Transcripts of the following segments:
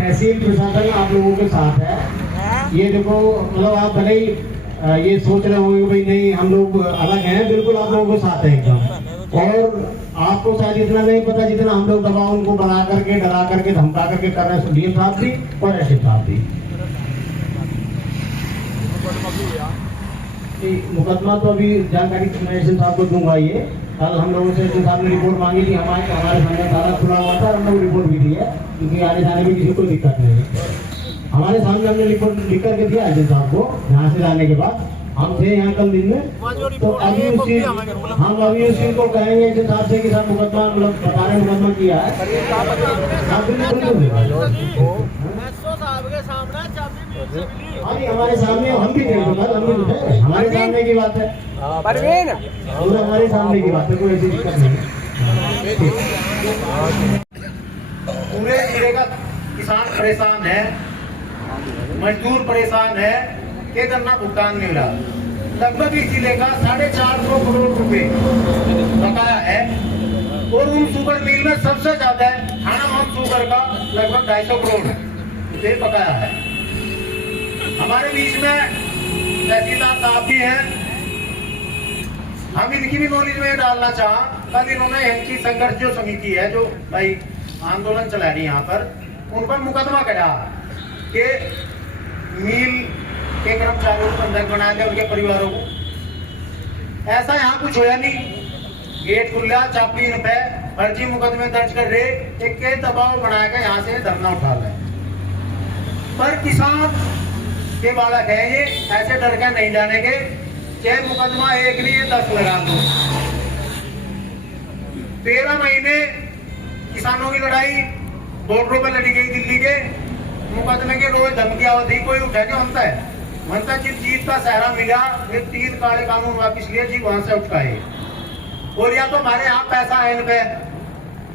तहसील प्रशासन आप लोगों के साथ है। ये देखो मतलब आप भले ही ये सोच रहे होंगे भाई नहीं हम लोग अलग हैं, बिल्कुल आप लोगों के साथ है एकदम। और आपको शायद इतना नहीं पता जितना हम लोग दबाव उनको बना करके डरा करके धमका करके कर रहे हैं डीएम साहब भी और एसडीएम साहब भी। मुकदमा तो अभी जानकारी एसडीएम साहब को दूंगा। ये कल हम लोगों से एसडीएम साहब ने रिपोर्ट मांगी थी, हमारे सामने ताला खुला हुआ था, हम लोग रिपोर्ट भी दी है क्योंकि आने जाने में किसी को दिक्कत नहीं है। हमारे सामने हमने रिपोर्ट लिख करके दिया एसडीएम साहब को यहाँ से जाने के बाद। हम थे यहाँ कल दिन में, तो अभी उसी हम अभी उसी को कहेंगे कि साहब से कि साहब मुकदमा मतलब बताने मुकदमा किया है। अभी हमारे सामने हम भी थे, हम भी थे, हमारे सामने की बात है, पूरा हमारे सामने की बात है, कोई ऐसी दिक्कत नहीं। पूरे जिले का किसान परेशान है, मजदूर परेशान है कि गन्ना भुगतान नहीं मिला। लगभग इस जिले का 450 करोड़ रुपए बकाया है और उन शुगर मिल में सबसे ज्यादा है थाना मोहन शुगर का लगभग 250 करोड़ रुपए बकाया है। हमारे बीच में तहसीलदार साहब भी हैं, हम इनकी भी नॉलेज में डालना चाहा। कल इन्होंने इनकी संघर्ष जो समिति है जो भाई आंदोलन चला रही यहाँ पर, उन पर मुकदमा करा कि मिल के कर्मचारियों को बंधक बना दिया, उनके परिवारों को। ऐसा यहाँ कुछ होया नहीं, गेट खुला चापी इन पे फर्जी मुकदमे दर्ज कर रहे, एक के दबाव बना के यहाँ से धरना उठा रहे। पर किसान के बालक है ये, ऐसे डर के नहीं जाने के, चाहे मुकदमा एक नहीं 10 लगा दो। 13 महीने किसानों की लड़ाई बॉर्डरों पर लड़ी गई दिल्ली के, मुकदमे के रोज धमकियां होती, कोई उठा नहीं होता है, मनता जिस जीत का सहरा मिला ये 3 काले कानून वापिस लिए जी वहां से उठकाए। और या तो हमारे यहाँ पैसा है इन पे,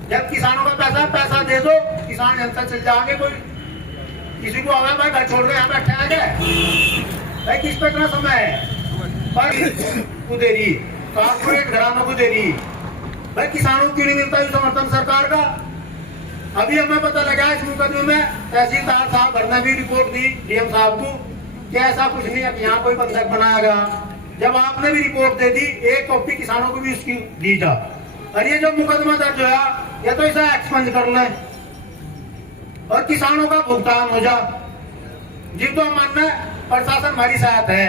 जब किसानों का पैसा दे दो किसान जनता चल जाएंगे। कोई किसी को आवे भाई घर छोड़ के यहाँ बैठे आ जाए भाई, किस पे इतना समय है। पर को दे रही कारपोरेट घरानों को दे रही भाई, किसानों को क्यों नहीं मिलता समर्थन सरकार का। अभी हमें पता लगा इस मुकदमे में तहसीलदार साहब भरना भी रिपोर्ट दी डीएम साहब को कि ऐसा कुछ नहीं है, यहाँ कोई बंधक बनाया गया। जब आपने भी रिपोर्ट दे दी, एक कॉपी किसानों को भी उसकी दी जा। और ये जो मुकदमा दर्ज होया या तो इसे एक्सपंज कर ले और किसानों का भुगतान हो जा। जिनको मानना प्रशासन हमारी साथ है,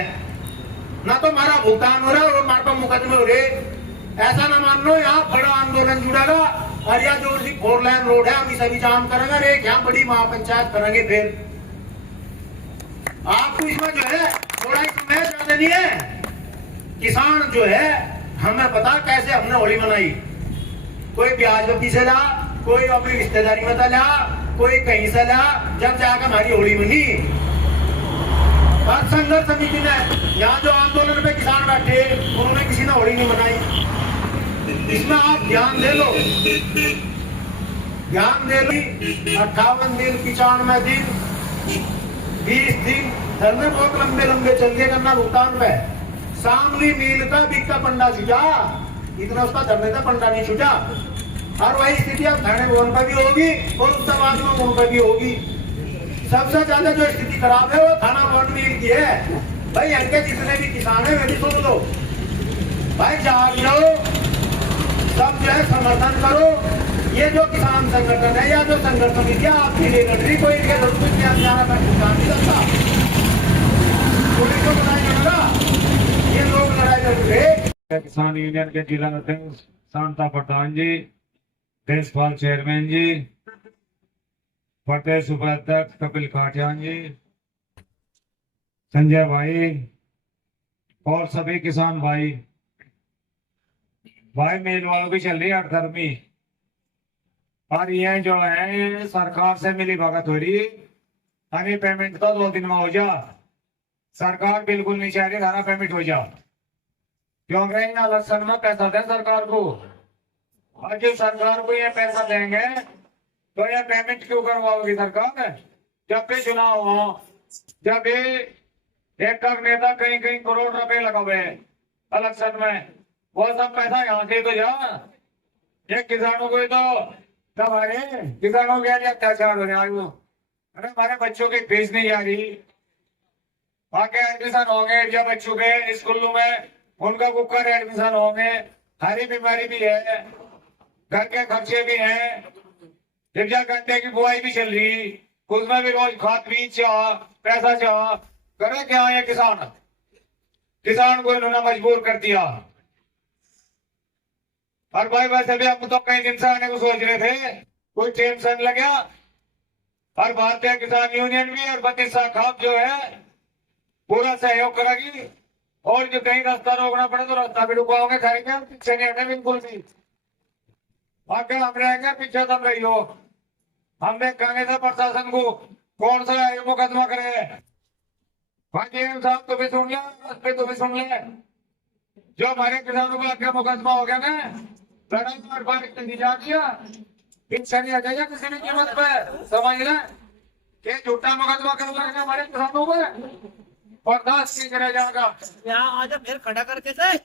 ना तो हमारा भुगतान हो रहा है और हमारे पास मुकदमे हो रहे। ऐसा ना मान लो यहाँ बड़ा आंदोलन जुड़ेगा और यह जो 4 लाइन रोड है हम इसे भी जाम करेंगे, एक यहाँ बड़ी महापंचायत करेंगे। फिर आपको इसमें जो है थोड़ा ही समय ज्यादा नहीं है। किसान जो है हमें पता कैसे हमने होली मनाई, कोई ब्याज में पीछे ला, कोई अपनी रिश्तेदारी में ला, कोई कहीं से ला, जब जाकर हमारी होली मनी। संघर्ष समिति ने यहाँ जो आंदोलन पे किसान बैठे उन्होंने किसी ने होली नहीं मनाई। इसमें आप ध्यान दे लो, ध्यान दे लो। 58 दिन 95 दिन 20 दिन धरने बहुत लंबे लंबे चल गए गन्ना भुगतान पे। शामली मील का बिक्का पंडा छुटा, इतना उसका धरने का पंडा नहीं छुटा। और वही स्थिति अब थाने भवन पर भी होगी और उसके बाद में भवन पर भी होगी। सबसे ज्यादा जो स्थिति खराब है वो थाना भवन मील की है। भाई इनके जितने भी किसान है वे भी सुन लो भाई, जाग जाओ सब जो है समर्थन करो। ये जो किसान संगठन है या जो संघर्ष समिति आपके लिए लड़ रही, कोई इनके जरूरत नहीं जाना पर भुगतान नहीं करता, पुलिस को लड़ाई लड़ रहा, ये लोग लड़ाई लड़ रहे। किसान यूनियन के जिला अध्यक्ष शांता प्रधान जी, देशपाल चेयरमैन जी, प्रदेश उपाध्यक्ष कपिल काटियान जी, संजय भाई और सभी किसान भाई मेल वालों की चल रही है हड़धर्मी। और ये जो है सरकार से मिली भगत हो रही, हनी पेमेंट तो 2 दिन में हो जा। सरकार बिल्कुल नहीं चाह रही सारा पेमेंट हो जा, क्योंकि इन इलेक्शन में पैसा दे सरकार को। और जो सरकार को ये पैसा देंगे तो ये पेमेंट क्यों करवाओगी सरकार। जब भी चुनाव हो, जब भी एक नेता कहीं कहीं करोड़ रुपए लगावे इलेक्शन में, वो सब पैसा यहाँ से तो जा। ये किसानों को तो दबाए, किसानों के लिए अत्याचार हो रहा है। अरे हमारे बच्चों की फीस नहीं जा रही, आगे एडमिशन होंगे जब बच्चों के स्कूलों में, उनका कुकर एडमिशन होंगे, हरी बीमारी भी है, घर के खर्चे भी हैं, जब गन्ने की बुआई भी चल रही, उसमें भी रोज खाद बीज चाह, पैसा चाह, करे क्या ये किसान, किसान को इन्होंने मजबूर कर दिया। और भाई वैसे भी हम तो कई दिन से आने को सोच रहे थे, कोई टेंशन लगा, और भारतीय किसान यूनियन भी और बत्तीस शाखा जो है पूरा सहयोग करेगी, और जो कहीं रास्ता रोकना पड़े तो रास्ता भी रुकवाओगे, खाएंगे, पीछे नहीं हटे बिल्कुल भी। आगे हम रहेंगे, पीछे तुम रही हो। हमने कहने से प्रशासन को कौन सा मुकदमा करे, भाई साहब तो भी सुन ले, तो भी सुन ले, जो हमारे किसानों का आगे मुकदमा हो गया ना, लड़ाई बार जा दिया, पीछे नहीं हटेगा किसी भी कीमत पे, समझ ले कि झूठा मुकदमा करना है हमारे किसानों पे, बर्दाश्त नहीं करा जाएगा। यहाँ आजा फिर खड़ा करके से।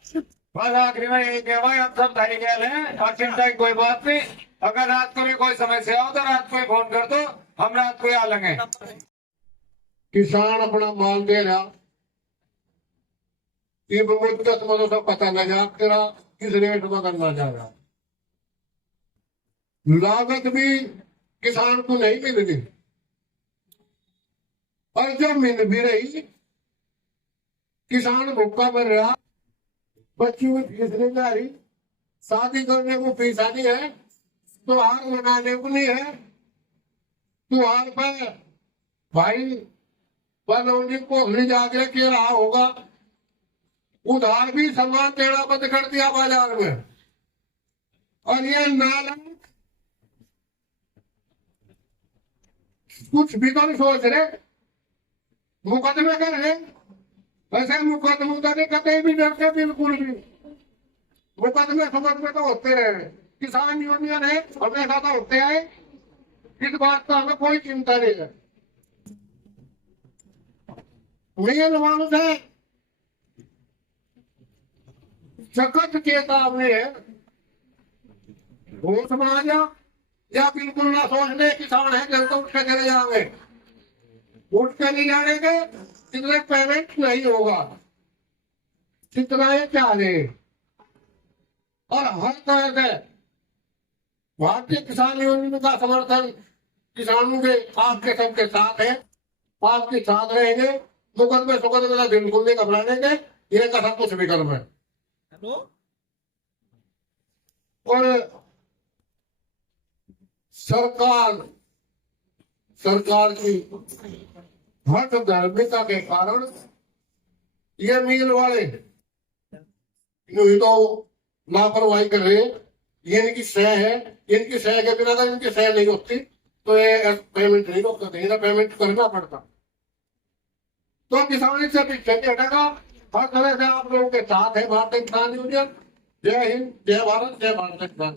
बस आखिरी में यही कहवा, हम सब धारी गए हैं, और चिंता की कोई बात नहीं। अगर रात को भी कोई समस्या हो तो रात को ही फोन कर दो, हम रात को ही आ लेंगे। किसान अपना माल दे रहा, ये मुद्दत में तो पता लगा तेरा किस रेट में करना चाह रहा। लागत भी किसान को नहीं मिल रही, और जो मिल भी रही किसान भूखा मर रहा, बच्चों की फीस नहीं जा रही, शादी करने को पैसा नहीं है, त्योहार मनाने को नहीं है, त्योहार पर भाई बनौनी को ले जाके के रहा होगा, उधार भी सामान देना बंद कर दिया बाजार में। और ये नालायक कुछ भी तो नहीं सोच रहे, मुकदमे कर रहे, ऐसे मुकदमे नहीं करते भी डरते बिल्कुल भी, मुकदमे समझ में तो होते रहे। किसान यूनियन है, हमेशा तो होते आए, इस बात का हमें कोई चिंता नहीं है। मेन मानुष है जगत चेतावनी है, होश में आ जा, या बिल्कुल ना सोचने किसान है जब तो उठ के चले जाएंगे, उठ के नहीं जाएंगे, जितने पेमेंट नहीं होगा जितना ये चाह रहे। और हर तरह से भारतीय किसान यूनियन का समर्थन किसानों के आपके सबके साथ है, आपके साथ रहेंगे, मुकदमे सुकदमे का बिल्कुल नहीं घबराने के, ये का सब कुछ विकल्प है। और सरकार की हठ धार्मिकता के कारण ये मिल वाले यूं तो लापरवाही कर रहे, ये इनकी सह है, इनकी सह के बिना अगर इनकी सह नहीं होती तो ये पेमेंट नहीं रोक सकते, पेमेंट करना पड़ता। तो किसान से पीछे नहीं हटेगा, हर तरह से आप लोगों के साथ है भारतीय किसान यूनियन। जय हिंद, जय भारत, जय भारत किसान।